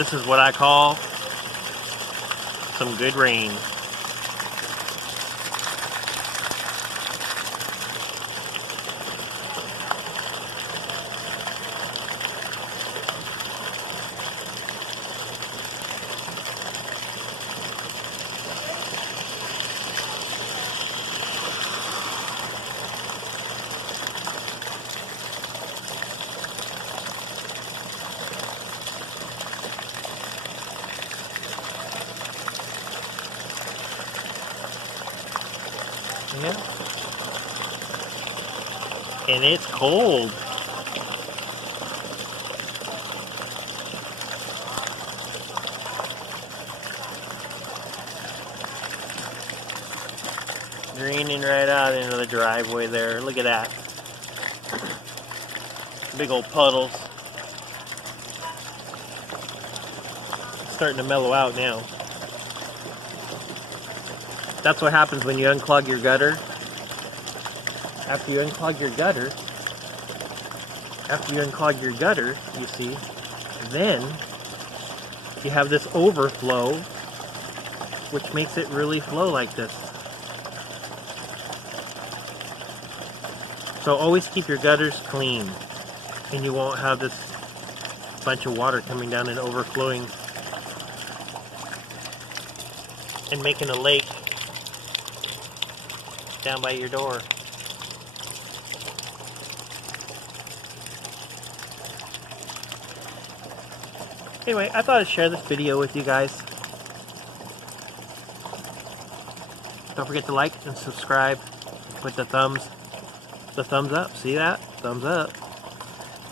This is what I call some good rain. Yeah. And it's cold. Draining right out into the driveway there. Look at that. Big old puddles. It's starting to mellow out now. That's what happens when you unclog your gutter. After you unclog your gutter, you see, then you have this overflow, which makes it really flow like this. So always keep your gutters clean, and you won't have this bunch of water coming down and overflowing and making a lake down by your door. Anyway, I thought I'd share this video with you guys. Don't forget to like and subscribe with the thumbs up. See that? Thumbs up.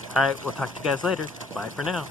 Alright, we'll talk to you guys later. Bye for now.